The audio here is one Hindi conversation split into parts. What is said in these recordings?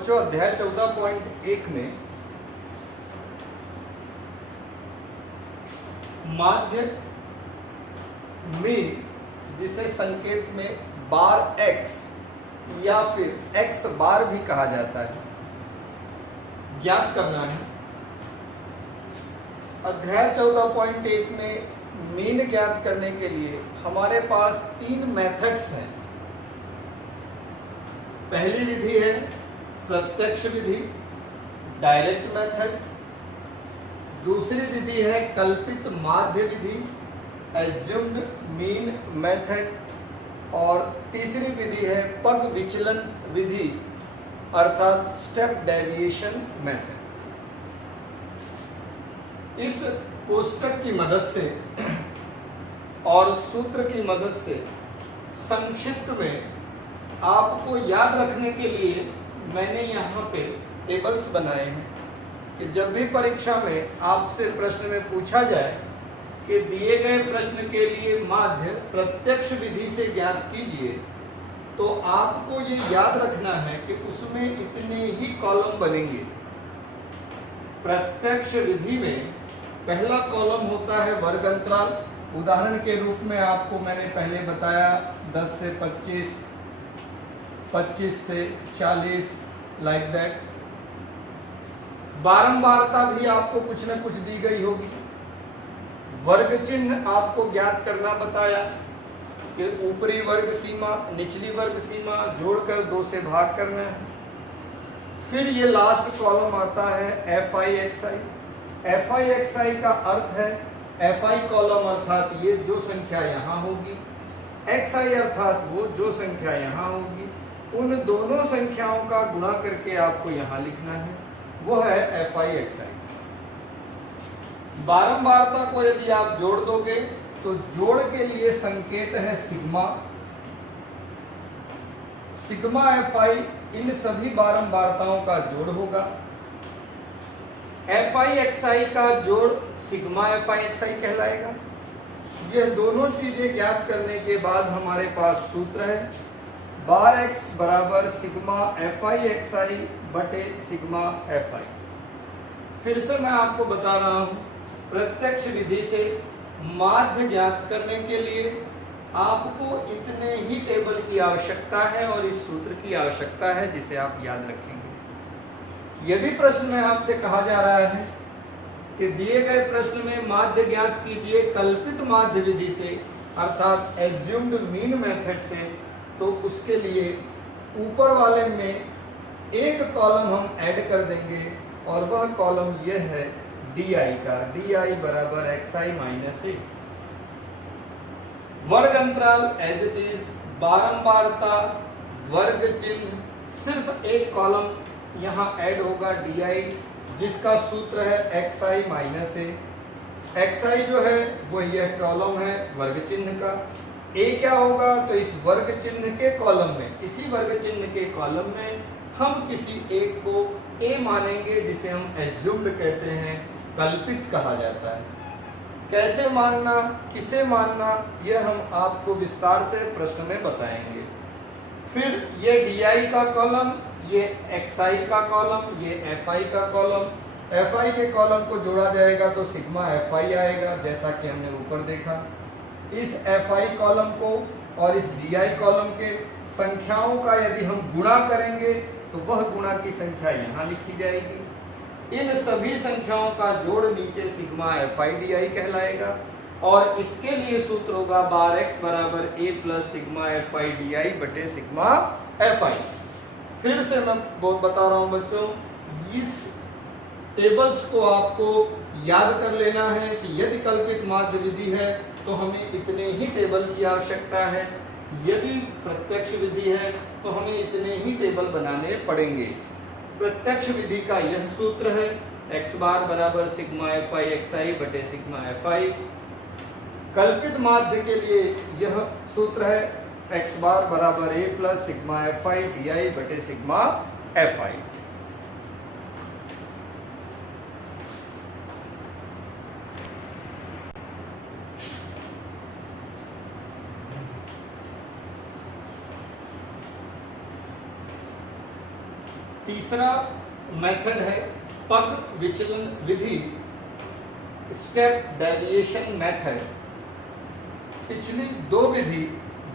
बच्चों अध्याय 14.1 में माध्य में, जिसे संकेत में बार x या फिर x बार भी कहा जाता है, ज्ञात करना है। अध्याय 14.1 में मीन ज्ञात करने के लिए हमारे पास 3 मेथड्स हैं। पहली विधि है प्रत्यक्ष विधि, डायरेक्ट मेथड। दूसरी विधि है कल्पित माध्य विधि, एज्यूम्ड मीन मेथड। और तीसरी विधि है पग विचलन विधि अर्थात स्टेप डेविएशन मेथड। इस कोष्टक की मदद से और सूत्र की मदद से संक्षिप्त में आपको याद रखने के लिए मैंने यहाँ पे टेबल्स बनाए हैं कि जब भी परीक्षा में आपसे प्रश्न में पूछा जाए कि दिए गए प्रश्न के लिए माध्य प्रत्यक्ष विधि से ज्ञात कीजिए, तो आपको ये याद रखना है कि उसमें इतने ही कॉलम बनेंगे। प्रत्यक्ष विधि में पहला कॉलम होता है वर्ग अंतराल। उदाहरण के रूप में आपको मैंने पहले बताया 10 से 25, 25 से 40, लाइक दैट। बारंबारता भी आपको कुछ न कुछ दी गई होगी। वर्ग चिन्ह आपको ज्ञात करना बताया कि ऊपरी वर्ग सीमा, निचली वर्ग सीमा जोड़कर 2 से भाग करना है। फिर ये लास्ट कॉलम आता है FI XI का अर्थ है FI कॉलम अर्थात ये जो संख्या यहाँ होगी, XI अर्थात वो जो संख्या यहाँ होगी, उन दोनों संख्याओं का गुणा करके आपको यहाँ लिखना है, वो है FI XI। बारंबारता को यदि आप जोड़ दोगे तो जोड़ के लिए संकेत है सिग्मा। सिग्मा FI इन सभी बारंबारताओं का जोड़ होगा। FI XI का जोड़ सिग्मा FI XI कहलाएगा। यह दोनों चीजें ज्ञात करने के बाद हमारे पास सूत्र है बार x बराबर सिग्मा FI XI बटे सिग्मा FI। फिर से मैं आपको बता रहा हूं, प्रत्यक्ष विधि से माध्य ज्ञात करने के लिए आपको इतने ही टेबल की आवश्यकता है और इस सूत्र की आवश्यकता है जिसे आप याद रखेंगे। यदि प्रश्न में आपसे कहा जा रहा है कि दिए गए प्रश्न में माध्य ज्ञात कीजिए कल्पित माध्य विधि से अर्थात एज्यूम्ड मीन मेथड से, तो उसके लिए ऊपर वाले में एक कॉलम हम ऐड कर देंगे और वह कॉलम यह है DI का, DI बराबर XI माइनस 1। वर्ग अंतराल एज इट इज, बारंबारता, वर्ग चिन्ह, सिर्फ एक कॉलम यहाँ ऐड होगा DI, जिसका सूत्र है XI माइनस 1। XI जो है वो यह कॉलम है वर्ग चिन्ह का। A क्या होगा, तो इस वर्ग चिन्ह के कॉलम में, इसी वर्ग चिन्ह के कॉलम में हम किसी एक को A मानेंगे जिसे हम एज्यूम्ड कहते हैं, कल्पित कहा जाता है। कैसे मानना, किसे मानना, यह हम आपको विस्तार से प्रश्न में बताएंगे। फिर ये DI का कॉलम, ये XI का कॉलम, ये FI का कॉलम। FI के कॉलम को जोड़ा जाएगा तो सिग्मा FI आएगा, जैसा कि हमने ऊपर देखा। इस FI कॉलम को और इस DI कॉलम के संख्याओं का यदि हम गुणा करेंगे तो वह गुणा की संख्या यहाँ लिखी जाएगी। इन सभी संख्याओं का जोड़ नीचे सिग्मा FI DI कहलाएगा और इसके लिए सूत्र होगा बार x बराबर A plus sigma FI DI बटे सिग्मा FI। फिर से मैं बता रहा हूं बच्चों, इस टेबल्स को आपको याद कर लेना है कि यदि कल्पित माध्य विधि है तो हमें इतने ही टेबल की आवश्यकता है, यदि प्रत्यक्ष विधि है तो हमें इतने ही टेबल बनाने पड़ेंगे। प्रत्यक्ष विधि का यह सूत्र है x बार बराबर सिग्मा FI XI बटे सिग्मा FI। कल्पित माध्य के लिए यह सूत्र है x बार बराबर A plus sigma FI DI बटे सिग्मा FI। तीसरा मेथड है पग विचलन विधि, स्टेप डेविएशन मेथड। पिछली दो विधि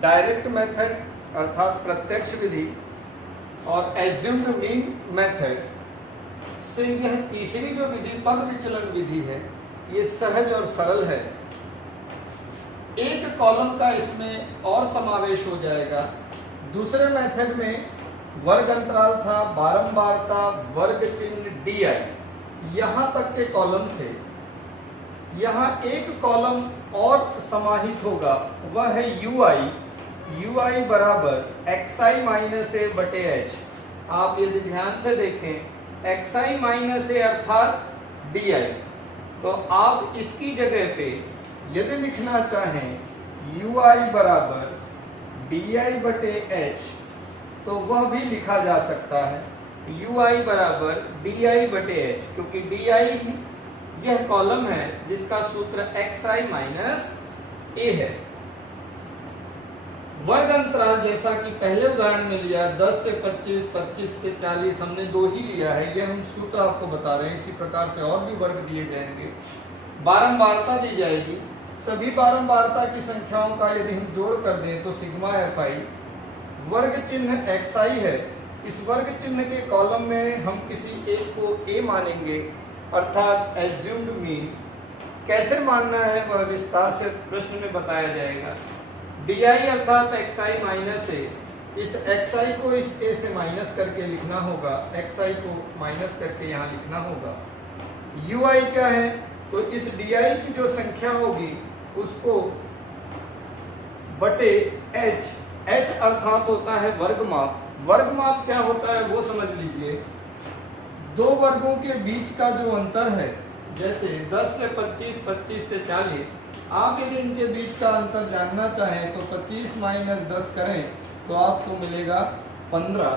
डायरेक्ट मेथड अर्थात प्रत्यक्ष विधि और एज्यूम्ड मीन मेथड से यह तीसरी जो विधि पग विचलन विधि है ये सहज और सरल है। एक कॉलम का इसमें और समावेश हो जाएगा। दूसरे मेथड में वर्ग अंतराल था, बारंबारता, वर्ग चिन्ह, DI, यहां तक के कॉलम थे। यहां एक कॉलम और समाहित होगा, वह है UI बराबर xi माइनस a बटे h। आप यदि ध्यान से देखें xi माइनस a अर्थात DI, तो आप इसकी जगह पे यदि लिखना चाहें UI बराबर DI बटे h तो वह भी लिखा जा सकता है UI बराबर DI बटे h, क्योंकि DI यह कॉलम है जिसका सूत्र xi माइनस a है। वर्ग अंतराल जैसा कि पहले उदाहरण में लिया 10 से 25, 25 से 40, हमने दो ही लिया है, यह हम सूत्र आपको बता रहे हैं। इसी प्रकार से और भी वर्ग दिए जाएंगे। बारंबारता दी जाएगी, सभी बारंबारता की संख्याओं का यदि हम जोड़ कर दें तो सिग्मा fi। वर्ग चिन्ह xi है, इस वर्ग चिन्ह के कॉलम में हम किसी एक को a मानेंगे अर्थात एज्यूम्ड मीन। कैसे मानना है वह विस्तार से प्रश्न में बताया जाएगा। DI अर्थात xi माइनस a, इस xi को इस a से माइनस करके लिखना होगा, xi को माइनस करके यहाँ लिखना होगा। UI क्या है, तो इस DI की जो संख्या होगी उसको बटे h, h अर्थात होता है वर्गमाप। वर्गमाप क्या होता है वो समझ लीजिए। दो वर्गों के बीच का जो अंतर है, जैसे 10 से 25, 25 से 40, आप यदि इनके बीच का अंतर जानना चाहें तो 25 माइनस 10 करें तो आपको मिलेगा 15।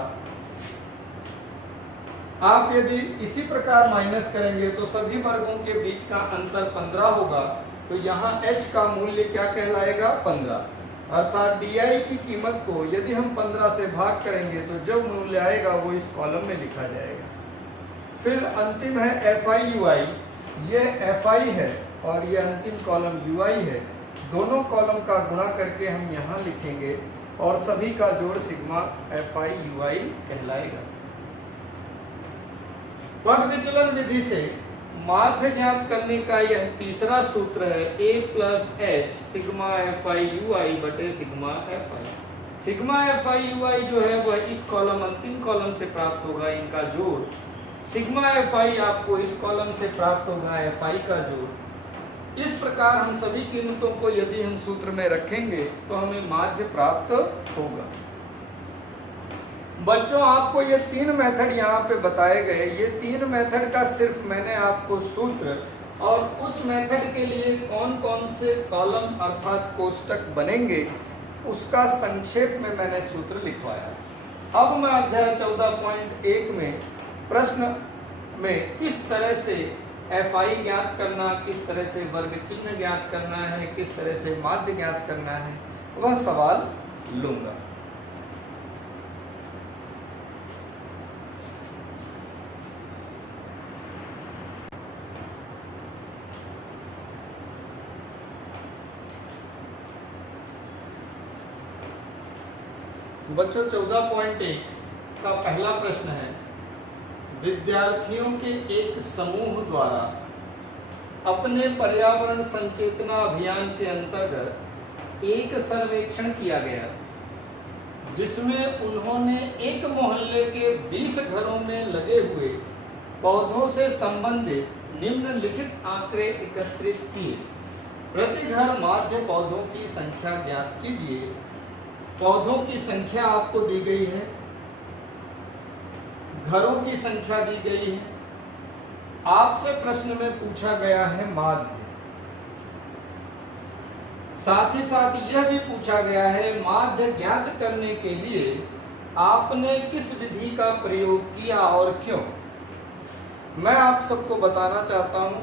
आप यदि इसी प्रकार माइनस करेंगे तो सभी वर्गों के बीच का अंतर 15 होगा, तो यहाँ h का मूल्य क्या कहलाएगा, 15। अर्थात DI की कीमत को यदि हम 15 से भाग करेंगे तो जो मूल्य आएगा वो इस कॉलम में लिखा जाएगा। फिर अंतिम है FI/UI, यह FI है और यह अंतिम कॉलम UI है। दोनों कॉलम का गुणा करके हम यहाँ लिखेंगे और सभी का जोड़ सिग्मा FI/UI कहलाएगा। पग विचलन विधि से माध्य ज्ञात करने का यह तीसरा सूत्र है a plus h sigma FI/UI बटे सिग्मा FI। सिग्मा FI/UI जो है वह इस कॉलम अंतिम कॉलम से प्राप्त होगा, इनका जोड़। सिग्मा FI आपको इस कॉलम से प्राप्त होगा, FI का जोड़। इस प्रकार हम सभी कीमतों को यदि हम सूत्र में रखेंगे तो हमें माध्य प्राप्त होगा। बच्चों आपको ये तीन मेथड यहाँ पे बताए गए, ये तीन मेथड का सिर्फ मैंने आपको सूत्र और उस मेथड के लिए कौन कौन से कॉलम अर्थात कोष्टक बनेंगे उसका संक्षेप में मैंने सूत्र लिखवाया। अब मैं अध्याय 14.1 में प्रश्न में किस तरह से FI ज्ञात करना, किस तरह से वर्ग चिन्ह ज्ञात करना है, किस तरह से माध्य ज्ञात करना है, वह सवाल लूंगा। बच्चों 14.1 का पहला प्रश्न है, विद्यार्थियों के एक समूह द्वारा अपने पर्यावरण संचेतना अभियान के अंतर्गत एक सर्वेक्षण किया गया जिसमें उन्होंने एक मोहल्ले के 20 घरों में लगे हुए पौधों से संबंधित निम्नलिखित आंकड़े एकत्रित किए। प्रति घर माध्य पौधों की संख्या ज्ञात कीजिए। पौधों की संख्या आपको दी गई है, घरों की संख्या दी गई है। आपसे प्रश्न में पूछा गया है माध्य, साथ ही साथ यह भी पूछा गया है माध्य ज्ञात करने के लिए आपने किस विधि का प्रयोग किया और क्यों। मैं आप सबको बताना चाहता हूं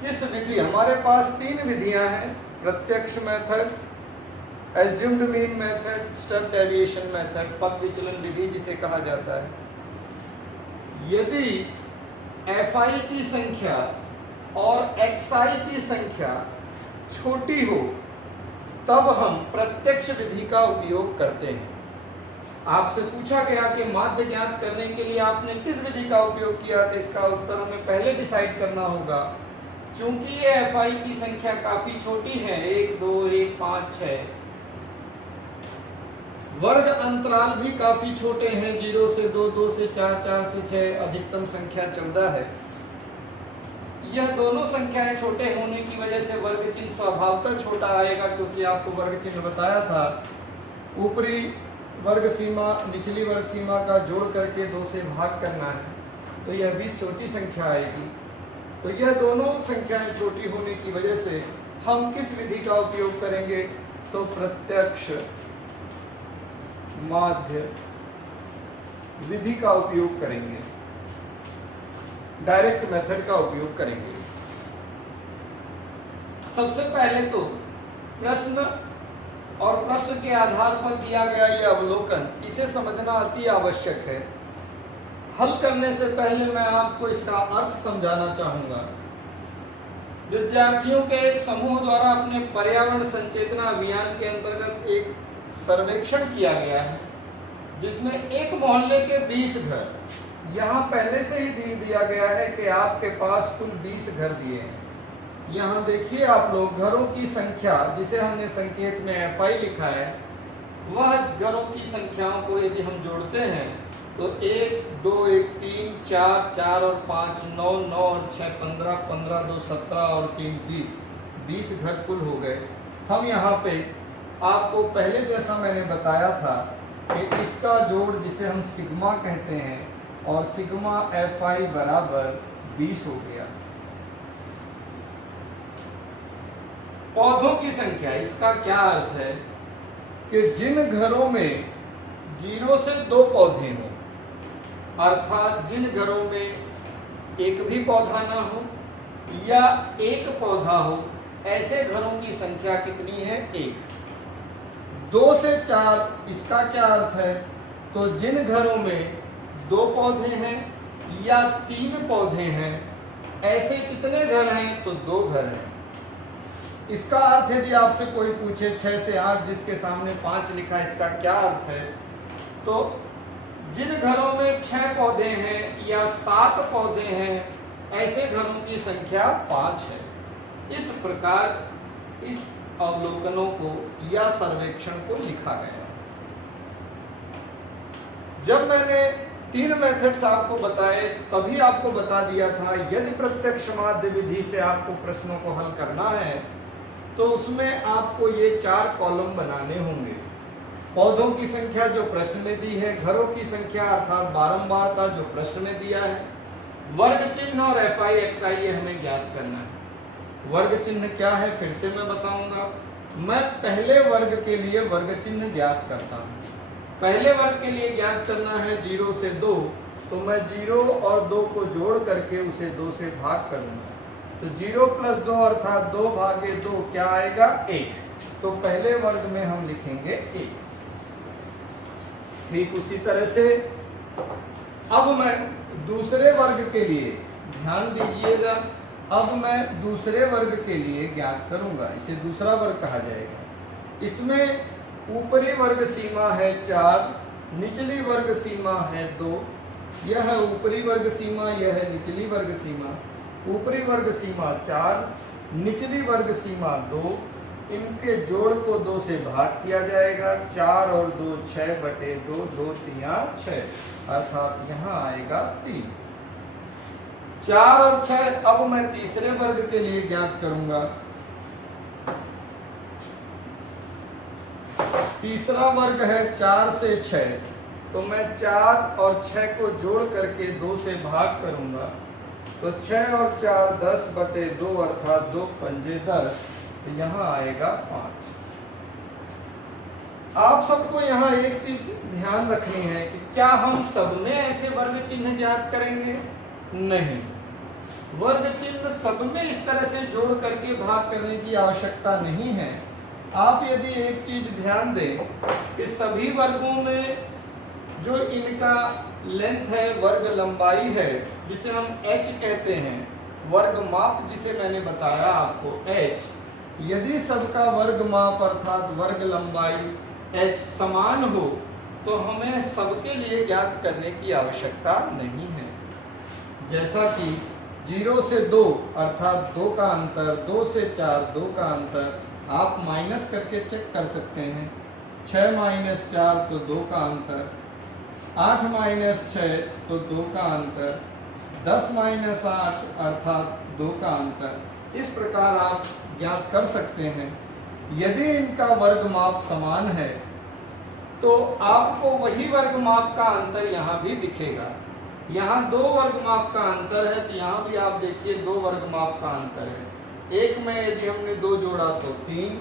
किस विधि, हमारे पास तीन विधियां हैं, प्रत्यक्ष method, assumed mean method, step deviation method, पग विचलन विधि जिसे कहा जाता है। यदि fi की संख्या और xi की संख्या छोटी हो तब हम प्रत्यक्ष विधि का उपयोग करते हैं। आपसे पूछा गया कि माध्य ज्ञात करने के लिए आपने किस विधि का उपयोग किया, तो इसका उत्तर हमें पहले डिसाइड करना होगा। चूंकि ये fi की संख्या काफी छोटी है, 1 2 1 5 6, वर्ग अंतराल भी काफी छोटे हैं, 0 से 2 2 से 4 4 से 6, अधिकतम संख्या 14 है। यह दोनों संख्याएं छोटे होने की वजह से वर्ग चिन्ह स्वभावतः छोटा आएगा, क्योंकि आपको वर्ग चिन्ह बताया था ऊपरी वर्ग सीमा निचली वर्ग सीमा का जोड़ करके 2 से भाग करना है, तो यह 20 छोटी संख्या आएगी। तो यह दोनों संख्याएं छोटी होने की वजह से हम किस विधि का उपयोग करेंगे, तो प्रत्यक्ष माध्य विधि का उपयोग करेंगे, डायरेक्ट मेथड का उपयोग करेंगे। सबसे पहले तो प्रश्न और प्रश्न के आधार पर दिया गया यह अवलोकन, इसे समझना अति आवश्यक है। हल करने से पहले मैं आपको इसका अर्थ समझाना चाहूंगा। विद्यार्थियों के एक समूह द्वारा अपने पर्यावरण संचेतना अभियान के अंतर्गत एक सर्वेक्षण किया गया है, जिसमें एक मोहल्ले के 20 घर, यहाँ पहले से ही दिया गया है कि आपके पास कुल 20 घर दिए हैं। यहाँ देखिए आप लोग, घरों की संख्या जिसे हमने संकेत में fi लिखा है, वह घरों की संख्याओं को यदि हम जोड़ते हैं तो 1 2 1 3 4 4 और 5 9 9 और 6 15 15 2 17 और 3 20 घर कुल हो गए। हम यहाँ पे आपको पहले जैसा मैंने बताया था कि इसका जोड़ जिसे हम सिग्मा कहते हैं, और सिग्मा fi बराबर 20 हो गया। पौधों की संख्या, इसका क्या अर्थ है कि जिन घरों में 0 से 2 पौधे हों, अर्थात जिन घरों में एक भी पौधा ना हो या एक पौधा हो, ऐसे घरों की संख्या कितनी है? 1। 2 से 4, इसका क्या अर्थ है? तो जिन घरों में 2 पौधे हैं या 3 पौधे हैं, ऐसे कितने घर हैं? तो 2 घर हैं। इसका अर्थ यदि आपसे कोई पूछे 6 से 8 जिसके सामने 5 लिखा, इसका क्या अर्थ है? तो जिन घरों में 6 पौधे हैं या 7 पौधे हैं, ऐसे घरों की संख्या 5 है। इस प्रकार इस अवलोकनों को या सर्वेक्षण को लिखा गया। जब मैंने 3 मेथड्स आपको बताए, तभी आपको बता दिया था यदि प्रत्यक्ष माध्य विधि से आपको प्रश्नों को हल करना है तो उसमें आपको ये 4 कॉलम बनाने होंगे। पौधों की संख्या जो प्रश्न में दी है, घरों की संख्या अर्थात बारंबारता जो प्रश्न में दिया है, वर्ग चिन्ह और fi xi ये हमें ज्ञात करना है। वर्ग चिन्ह क्या है फिर से मैं बताऊंगा। मैं पहले वर्ग के लिए वर्ग चिन्ह ज्ञात करता हूँ। पहले वर्ग के लिए ज्ञात करना है 0 से 2, तो मैं 0 और 2 को जोड़ करके उसे 2 से भाग करूंगा, तो 0 + 2 अर्थात 2 भागे 2 क्या आएगा? 1। तो पहले वर्ग में हम लिखेंगे 1। ठीक उसी तरह से अब मैं दूसरे वर्ग के लिए, ध्यान दीजिएगा, अब मैं दूसरे वर्ग के लिए ज्ञात करूंगा, इसे दूसरा वर्ग कहा जाएगा। इसमें ऊपरी वर्ग सीमा है 4, निचली वर्ग सीमा है 2। यह है ऊपरी वर्ग सीमा, यह है निचली वर्ग सीमा। ऊपरी वर्ग सीमा 4, निचली वर्ग सीमा 2, इनके जोड़ को 2 से भाग किया जाएगा। 4 और 2 6/2, 2 3 6, अर्थात यहाँ आएगा 3। 4 और 6 अब मैं तीसरे वर्ग के लिए ज्ञात करूंगा। तीसरा वर्ग है 4 से 6, तो मैं 4 और 6 को जोड़ करके 2 से भाग करूंगा, तो 6 और 4 10/2 अर्थात 2 पंजे 10, तो यहाँ आएगा 5। आप सबको यहाँ एक चीज ध्यान रखनी है कि क्या हम सब में ऐसे वर्ग चिन्ह ज्ञात करेंगे? नहीं, वर्ग चिन्ह सब में इस तरह से जोड़ करके भाग करने की आवश्यकता नहीं है। आप यदि एक चीज ध्यान दें कि सभी वर्गों में जो इनका लेंथ है, वर्ग लंबाई है, जिसे हम h कहते हैं, वर्ग माप जिसे मैंने बताया आपको h, यदि सबका वर्ग माप अर्थात वर्ग लंबाई h समान हो तो हमें सबके लिए ज्ञात करने की आवश्यकता नहीं है। जैसा कि 0 से 2 अर्थात 2 का अंतर, 2 से 4 2 का अंतर आप माइनस करके चेक कर सकते हैं। 6 माइनस 4 तो 2 का अंतर, 8 माइनस 6 तो 2 का अंतर, 10 माइनस 8 अर्थात 2 का अंतर। इस प्रकार आप ज्ञात कर सकते हैं। यदि इनका वर्ग माप समान है तो आपको वही वर्ग माप का अंतर यहाँ भी दिखेगा। यहाँ 2 वर्ग माप का अंतर है तो यहाँ भी आप देखिए 2 वर्ग माप का अंतर है। एक में यदि हमने 2 जोड़ा तो 3,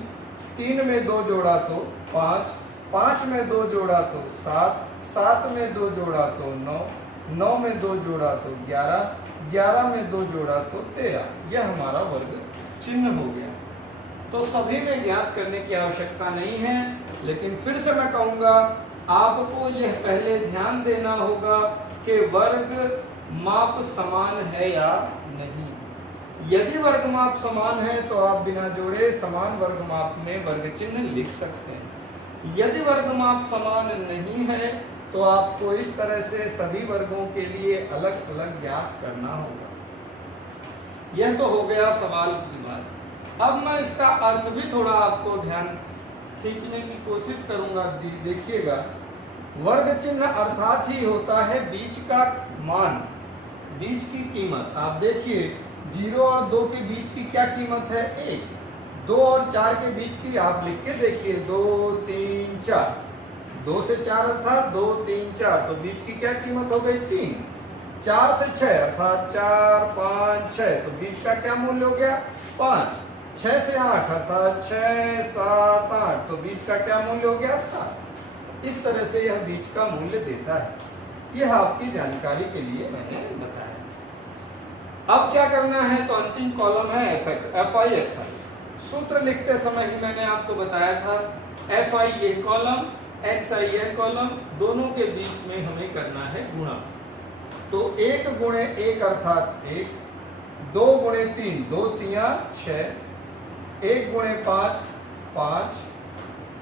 3 में 2 जोड़ा तो 5, 5 में 2 जोड़ा तो 7, 7 में 2 जोड़ा तो 9, 9 में 2 जोड़ा तो 11, 11 में 2 जोड़ा तो 13। यह हमारा वर्ग चिन्ह हो गया। तो सभी में ज्ञात करने की आवश्यकता नहीं है, लेकिन फिर से मैं कहूँगा आपको यह पहले ध्यान देना होगा कि वर्ग माप समान है या नहीं। यदि वर्ग माप समान है तो आप बिना जोड़े समान वर्ग माप में वर्ग चिन्ह लिख सकते हैं। यदि वर्ग माप समान नहीं है तो आपको इस तरह से सभी वर्गों के लिए अलग अलग ज्ञात करना होगा। यह तो हो गया सवाल की बात। अब मैं इसका अर्थ भी थोड़ा आपको ध्यान खींचने की कोशिश करूंगा। देखिएगा, वर्ग चिन्ह अर्थात ही होता है बीच का मान, बीच की कीमत। आप देखिए 0 और 2 के बीच की क्या कीमत है? 1। 2 और 4 के बीच की आप लिख के देखिए 2 3 4। 2 से 4 अर्थात 2 3 4, तो बीच की क्या कीमत हो गई? 3। 4 से 6 अर्थात 4 5 6, तो बीच का क्या मूल्य हो गया? 5। 6 से 8 अर्थात 6 7 8, तो बीच का क्या मूल्य हो गया? 7। इस तरह से यह बीच का मूल्य देता है। यह आपकी जानकारी के लिए मैंने बताया। अब क्या करना है, तो अंतिम कॉलम है fi xi। सूत्र लिखते समय ही मैंने आपको बताया था fi ये कॉलम, xi यह कॉलम, दोनों के बीच में हमें करना है गुणा। तो 1 गुणे 1 अर्थात 1, 2 गुणे 3 2 3 6, 1 गुणे 5 5,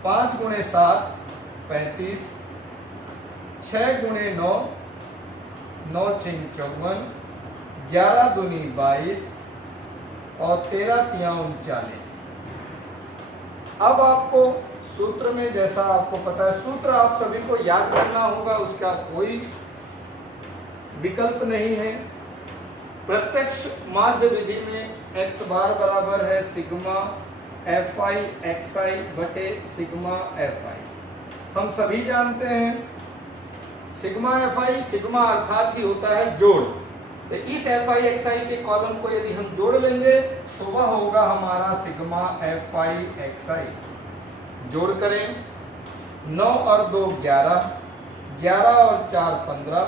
5 गुणे 7 35, 6 गुणे 9 9 6 54, 11 दूनी 22 और 13 तिया 39। अब आपको सूत्र में, जैसा आपको पता है, सूत्र आप सभी को याद करना होगा, उसका कोई विकल्प नहीं है। प्रत्यक्ष माध्य विधि में x बार बराबर है सिग्मा fi xi बटे सिग्मा fi। हम सभी जानते हैं सिग्मा fi, सिग्मा अर्थात ही होता है जोड़। तो इस fi xi के कॉलम को यदि हम जोड़ लेंगे तो वह होगा हमारा सिग्मा fi xi। जोड़ करें, 9 और 2 11, 11 और 4 15,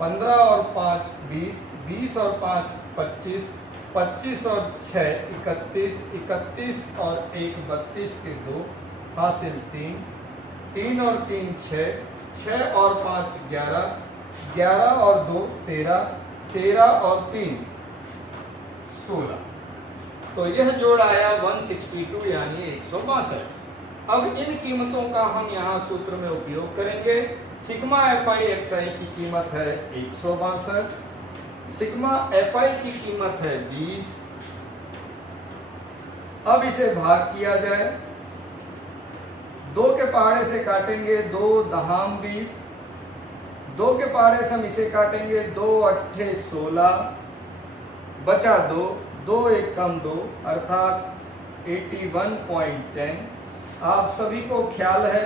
15 और 5 20, 20 और 5 25, 25 और 6 31, 31 और 1 32 के 2 हासिल 3, 3 और 3 6, 6 और 5 11, 11 और 2 13, 13 और 3 16। तो यह जोड़ आया 162 यानी 162। अब इन कीमतों का हम यहाँ सूत्र में उपयोग करेंगे। सिग्मा fi xi की कीमत है 162, सिग्मा fi की कीमत है 20। अब इसे भाग किया जाए, 2 के पहाड़े से काटेंगे 2 दहाम 20, 2 के पहाड़े से हम इसे काटेंगे 2 अट्ठे 16, बचा 2, 2 एक कम 2 अर्थात 81.10। आप सभी को ख्याल है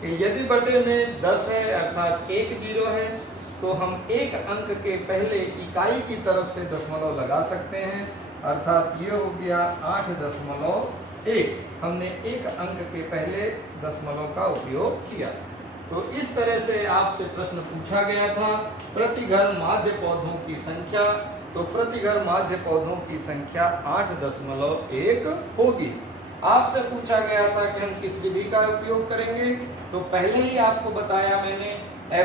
कि यदि बटे में 10 है अर्थात 1 0 है तो हम एक अंक के पहले इकाई की तरफ से दशमलव लगा सकते हैं, अर्थात ये हो गया 8.1। हमने एक अंक के पहले दशमलव का उपयोग किया। तो इस तरह से आपसे प्रश्न पूछा गया था प्रति घर माध्य पौधों की संख्या। तो प्रति घर माध्य पौधों की संख्या 8.1 होगी। आपसे पूछा गया था कि हम किस विधि का उपयोग करेंगे, तो पहले ही आपको बताया मैंने,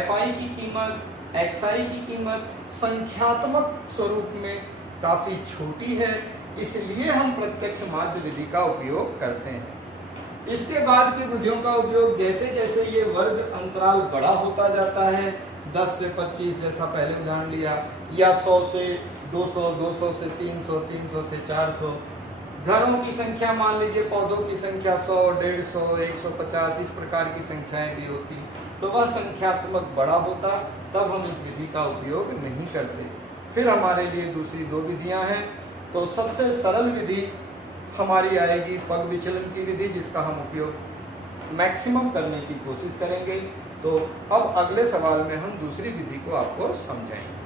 fi की कीमत, xi की कीमत संख्यात्मक स्वरूप में काफी छोटी है, इसलिए हम प्रत्यक्ष माध्य विधि का उपयोग करते हैं। इसके बाद की विधियों का उपयोग जैसे जैसे ये वर्ग अंतराल बड़ा होता जाता है, 10 से 25 जैसा पहले उदाहरण लिया, या 100 से 200, 200 से 300, 300 से 400, घरों की संख्या मान लीजिए, पौधों की संख्या 100, 150, 150 इस प्रकार की संख्याएं भी होती, तो वह संख्यात्मक बड़ा होता, तब हम इस विधि का उपयोग नहीं करते। फिर हमारे लिए दूसरी दो विधियां हैं। तो सबसे सरल विधि हमारी आएगी पग विचलन की विधि, जिसका हम उपयोग मैक्सिमम करने की कोशिश करेंगे। तो अब अगले सवाल में हम दूसरी विधि को आपको समझाएंगे।